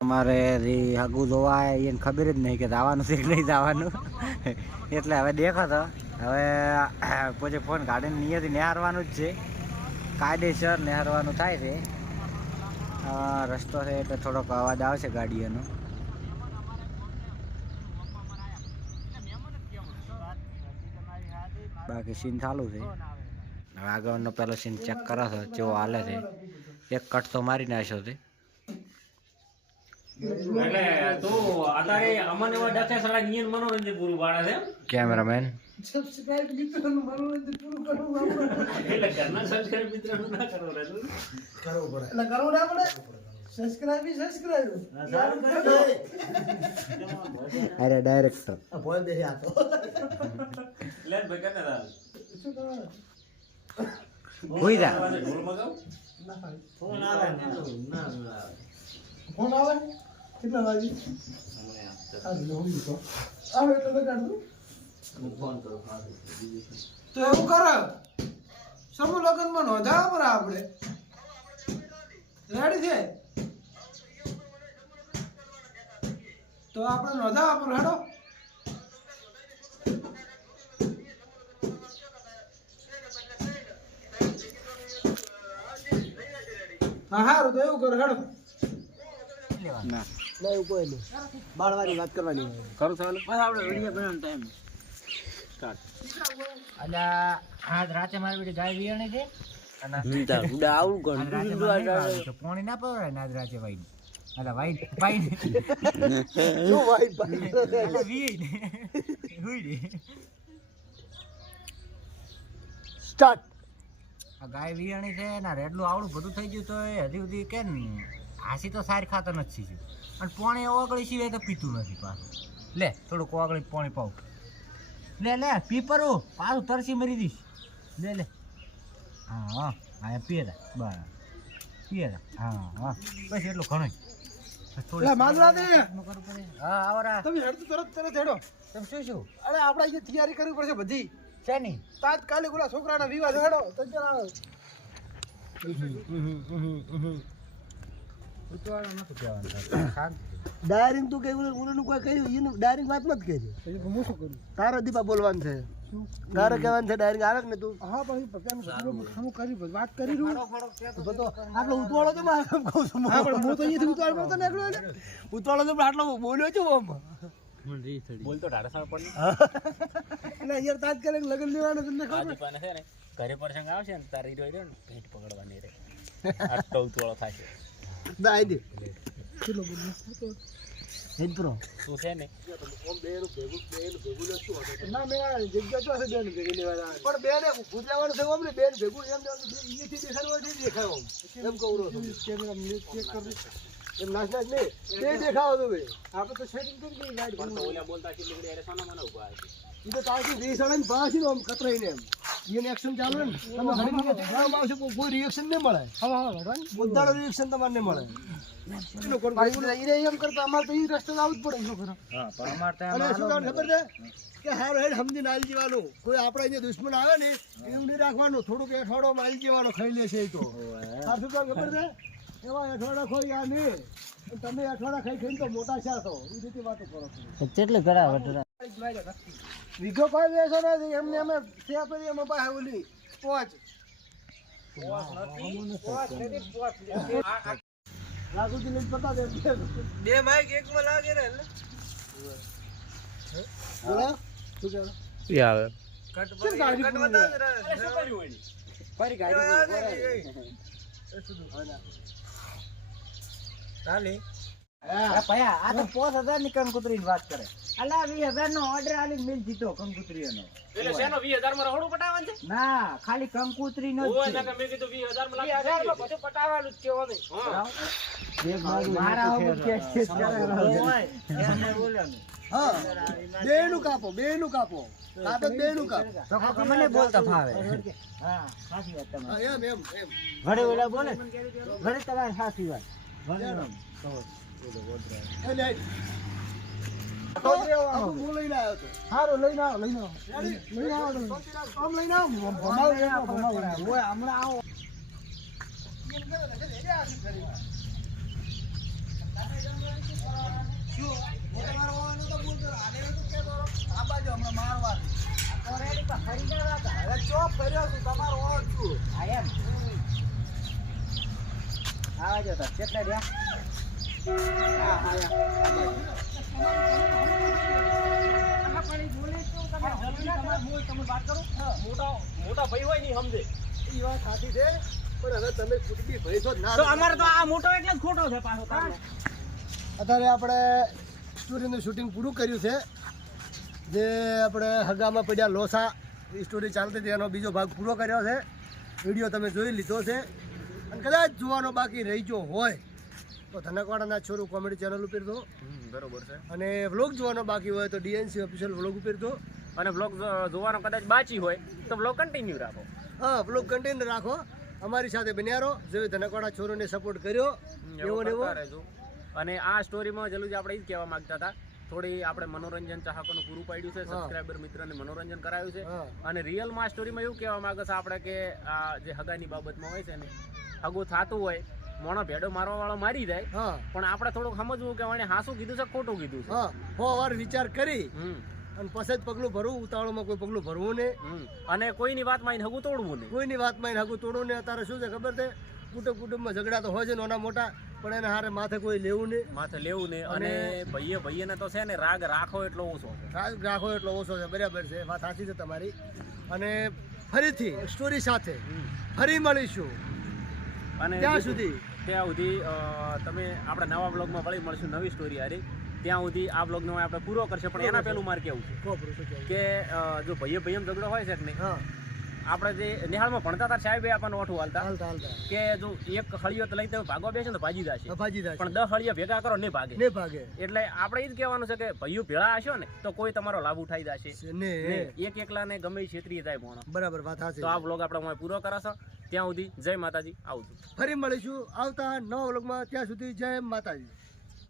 અમારે હગું જોવા એને ખબર જ નહીં કે જવાનું છે કે નહીં જવાનું એટલે હવે દેખો તો હવે પછી ફોન કાઢીને નિયતિ નિહારવાનું જ છે કાયદેસર નિહારવાનું થાય છે રસ્તો છે એટલે થોડોક અવાજ આવશે ગાડીઓનો બાકી સીન ચાલુ છે હવે આગળનો પેલો સીન ચેક કરો છો કેવો હાલે છે એક કટ તો મારી નાખ્યો છે એટલે તો અત્યારે અમને એવા ડખે સડા નિયન મનોરંજન પૂરું પાડે છે કેમેરામેન સબસ્ક્રાઇબ મિત્રોનું મનોરંજન પૂરું કરવું આપણે એટલે ઘરના સબસ્ક્રાઇબ મિત્રોનું ના કરો રે કરવું પડે એટલે કરવું ના પડે સબસ્ક્રાઇબ અરે ડાયરેક્ટર બોલ દે આ તો લે ભાઈ કને દાલ શું કરવાનું હોઈ જા ઢોલ મગાવ ના ફોન આવે ના ફોન આવે કેટલા વાગે આવે એટલે કાઢ દઉં ફોન કરો તો એવું કરો સમૂહ લગ્નમાં નોંધાવા પર આપણે રેડી છે તો આપણે નોંધાવા પર હેડો હા સારું તો એવું કરો હેડો ના ના એવું કોઈ નહીં બાળવાની વાત કરવાની કરું ચાલુ બસ આપણે વિડીયો બનાવવાનો ટાઈમ સ્ટાર્ટ અલ્યા આજ રાતે મારી બેટી ગાય વિયાણી છે અને આવું આજ રાતે તો પોણી ના પવરાય ને આજ રાતે વાઈ અલા વાઈ વાઈ શું વાઈટ અલા વી હુઈ દે સ્ટાર્ટ આ ગાય વિયાણી છે ને રેડલું આવડું બધું થઈ ગયું તો એ હજી સુધી કે ને હાસી તો સારી ખાતો નથી શીખ્યું અને પોણી ઓગળી સિવાય તો પીતું નથી પાછું લે થોડુંક ઓગળી પોણી પાઉં લે લે પીપરું પાછું તરસી મરી દઈશ લે લે હા હા હા પીએ તા બરાબર પીએ તા હા હા બસ એટલું ઘણું લે માંદલા દે હા આવરા તમે હેડ તરત હેડો તમે શું શું અરે આપણે અહીંયા તૈયારી કરવી પડશે બધી શેની તાત્કાલિક ઓલા છોકરાના વિવાહ હેડો તૈયાર આવો ઉતવાળો નતું કહેવાનું શાંત ડાયરિંગ તું કે ઉનું કોઈ કર્યું એનું ડાયરિંગ વાત મત કરી હું શું કરું તારો દીપા બોલવાનું છે તારે કહેવાનું છે ડાયરિંગ આવે ને તું હા પણ હું કરી વાત કરી રહ્યું તો આટલો ઉતવાળો તો મારે કહું છું હા પણ હું તો અહીંયાથી ઉતવાળ પડતો ને એકલો ઉતવાળો તો આટલો બોલ્યો છું આમ બોલતો ઢાડા સાવ પડને અને અહીંયા તાત્કાલિક લગ્ન લેવાનું તમને ખબર દીપાને છે ને ઘરે પ્રસંગ આવશે ને તારી રહ્યો ને ભેટ પકડવાની રે આટલો ઉતવાળો થશે ના આઈ દે કેટલો બોલ હેડ પ્રો તું છે ને ઓમ બેનું ભેગું લખતું હતું ના મેં જગ્યા તો હશે બેન ભેગી લેવાના પણ બેને ગુજરાવાનું છે ઓમ ને બેન ભેગું એમ અહીંયાથી દેખાડવા નહીં દેખાય ઓમ એમ કહું રહો કેમેરા ચેક કરી એમ નાચ નહીં તે દેખાવો તો ભાઈ આપણે તો સેટિંગ કરી દઈએ ગાઈડ પણ તો ઓલા બોલતા કેટલી બધી અરે સોના મને ઉભા છે એ તો તાકી 20 અડન પાછી ઓમ કતરાઈને એમ એને એક્શન ચાલુ ને તમે ઘણી જગ્યાએ આવશે કોઈ રિએક્શન નહીં મળે હા લડવાનું બધાનો રિએક્શન તમારે નહીં મળે એનો કોણ ભાઈ એમ કરતા અમારે તો એ રસ્તે આવું જ પડે શું કરો હા પણ અમાર તો અને શું કારણ ખબર છે કે હારો હેડ સમજી નાલ જીવાનું કોઈ આપણે અહીંયા દુશ્મન આવે ને એવું નહીં રાખવાનું થોડુંક અઠવાડો માલ જીવાનો ખાઈ લેશે એ તો આ શું કારણ ખબર છે એવા અઠવાડા ખોઈ આ નહીં તમે અઠવાડા ખાઈને તો મોટા શા છો એ રીતે વાતો કરો છો કેટલી કરા વટરા વીઘો કોઈ બેસો નથી એમને અમે સેવા કરી એમાં પાસે ઓલી પોચ લાગુથી લઈને પતા દે બે માઈક એકમાં લાગે ને એટલે બોલા શું કહેવાનું આવે કટ ગાડી શું કર્યું ફરી ગાડી ચાલે પયા આ તો 5000 ની કંકુતરી વાત કરે અલા 20000 નો ઓર્ડર આલી મિલ જીતો કંકુતરીનો એટલે શેનો 20000 માં રહોડું પટાવવાનું છે ના ખાલી કંકુતરી નો ઓય નકે મેં કીધું 20000 માં લાગી 20000 માં બધું પટાવવાનું જ છે હવે હા મારા ઉપર કેસ કરે ઓય એમને બોલ્યો હા બેનું કાપો કાપે બેનું કાપો તો મને બોલતા ફાવે હા સાચી વાત તમારી એમ ઘરે ઓલા બોલે ઘરે તમારી સાચી વાત ઘરે એટલે તો હું લઈને આવ્યો તો હારો લઈને આવો આમ લઈને આવો ભમાવ ઓય હમણાં આવો શું હું તમારો હોવાનું તો બોલતો આને તો કેતો આ બાજુ હમણાં મારવા તો રેડી પર ફરી ગયા હતા. હવે ચોપ કર્યો છું તમારો હોવા છું આ એમ આવજો તો કેટલા રહ્યા હા આયા મોટા ભાઈ હોય નહીં સમજે ઈ વાત સાચી છે પણ હવે તમે કુટબી ભાઈ છો ના તો અમારે તો આ મોટો એટલે જ ખોટો છે પાછો તારનો. અત્યારે આપણે સ્ટોરીનું શૂટિંગ પૂરું કર્યું છે જે આપણે હગામાં પડ્યા લોસા સ્ટોરી ચાલતી હતી એનો બીજો ભાગ પૂરો કર્યો છે. વિડીયો તમે જોઈ લીધો છે અને કદાચ જોવાનો બાકી રહી ગયો હોય તો ધનકવાડાના છોરું કોમેડી ચેનલ ઉપર તો બરોબર છે. અને વ્લોગ જોવાનો બાકી હોય તો ડીએનસી ઓફિશિયલ વ્લોગ ઉપર તો અને બ્લોગ જોવાનો કદાચ બાકી હોય તો બ્લોગ કન્ટિન્યુ રાખો. હા વ્લોગ કન્ટિન્યુ રાખો. અમારી સાથે બન્યા રહો જેવી ધનકવાડા છોરોને સપોર્ટ કર્યો એવો ને એવો. કરતા રહેજો. અને આ સ્ટોરીમાં જલ્દી આપણે એ જ કહેવા માંગતા હતા થોડી આપણે મનોરંજન ચાહકોનું પૂરું પાડ્યું છે, સબસ્ક્રાઇબર મિત્રને મનોરંજન કરાવ્યું છે. હા. અને રિયલમાં આ સ્ટોરીમાં એવું કહેવા માંગે છે આપણે કે આ જે હગાની બાબતમાં હોય છે ને હગું થતું હોય મોણો ભેડો મારવા વાળો મારી જાય હા પણ આપણે થોડુંક સમજવું કે એને હાસું કીધું છે ખોટું કીધું છે. હા હો વાર વિચાર કરી હમ અને પછી જ પગલું ભરવું. ઉતાવળમાં કોઈ પગલું ભરવું નહીં. હમ. અને કોઈની વાતમાં એને હગું તોડવું નહીં. કોઈની વાતમાં એને હગું તોડવું નહીં. અત્યારે શું છે ખબર છે કુટુંબમાં ઝઘડા તો હોય છે નાના મોટા પણ એને હારે માથે કોઈ લેવું નહીં. માથે લેવું નહીં. અને ભાઈને તો છે ને રાગ રાખો એટલો ઓછો છે. રાગ રાખો એટલો ઓછો છે. બરાબર છે વાત સાચી છે તમારી. અને ફરીથી સ્ટોરી સાથે ફરી મળીશું અને ત્યાં સુધી તમે આપણે નવા બ્લોગમાં વળી મળશું નવી સ્ટોરી હારી. ત્યાં સુધી આ બ્લોગનો આપણે પૂરો કરશે પણ એના પહેલું મારે કેવું છે ખોબરું શું કહેવું? કે જો ભાઈઓ ઝઘડો હોય છે કે નહીં હા આપણે જે નિહાળમાં ભણતા હતા સાહેબે આપણને ઓઠું હાલતા હાલતા હાલતા કે જો એક હળિયો તો લઈ તમે ભાગવા બેસે ને તો ભાજી જશે ભાજી જાય પણ 10 હળિયા ભેગા કરો ને ભાગે. ને ભાગે એટલે આપણે એ જ કહેવાનું છે કે ભાઈઓ ભેળા હશો ને તો કોઈ તમારો લાભ ઉઠાઈ જશે. ને એક એકલાને ગમે છેતરી જાય ભણો. બરાબર વાત સાચી. તો આ બ્લોગ આપણે અહીં પૂરો કરાશો. ત્યાં સુધી જય માતાજી આવજો. ફરી મળીશું આવતા નવા વ્લોગમાં. ત્યાં સુધી જય માતાજી.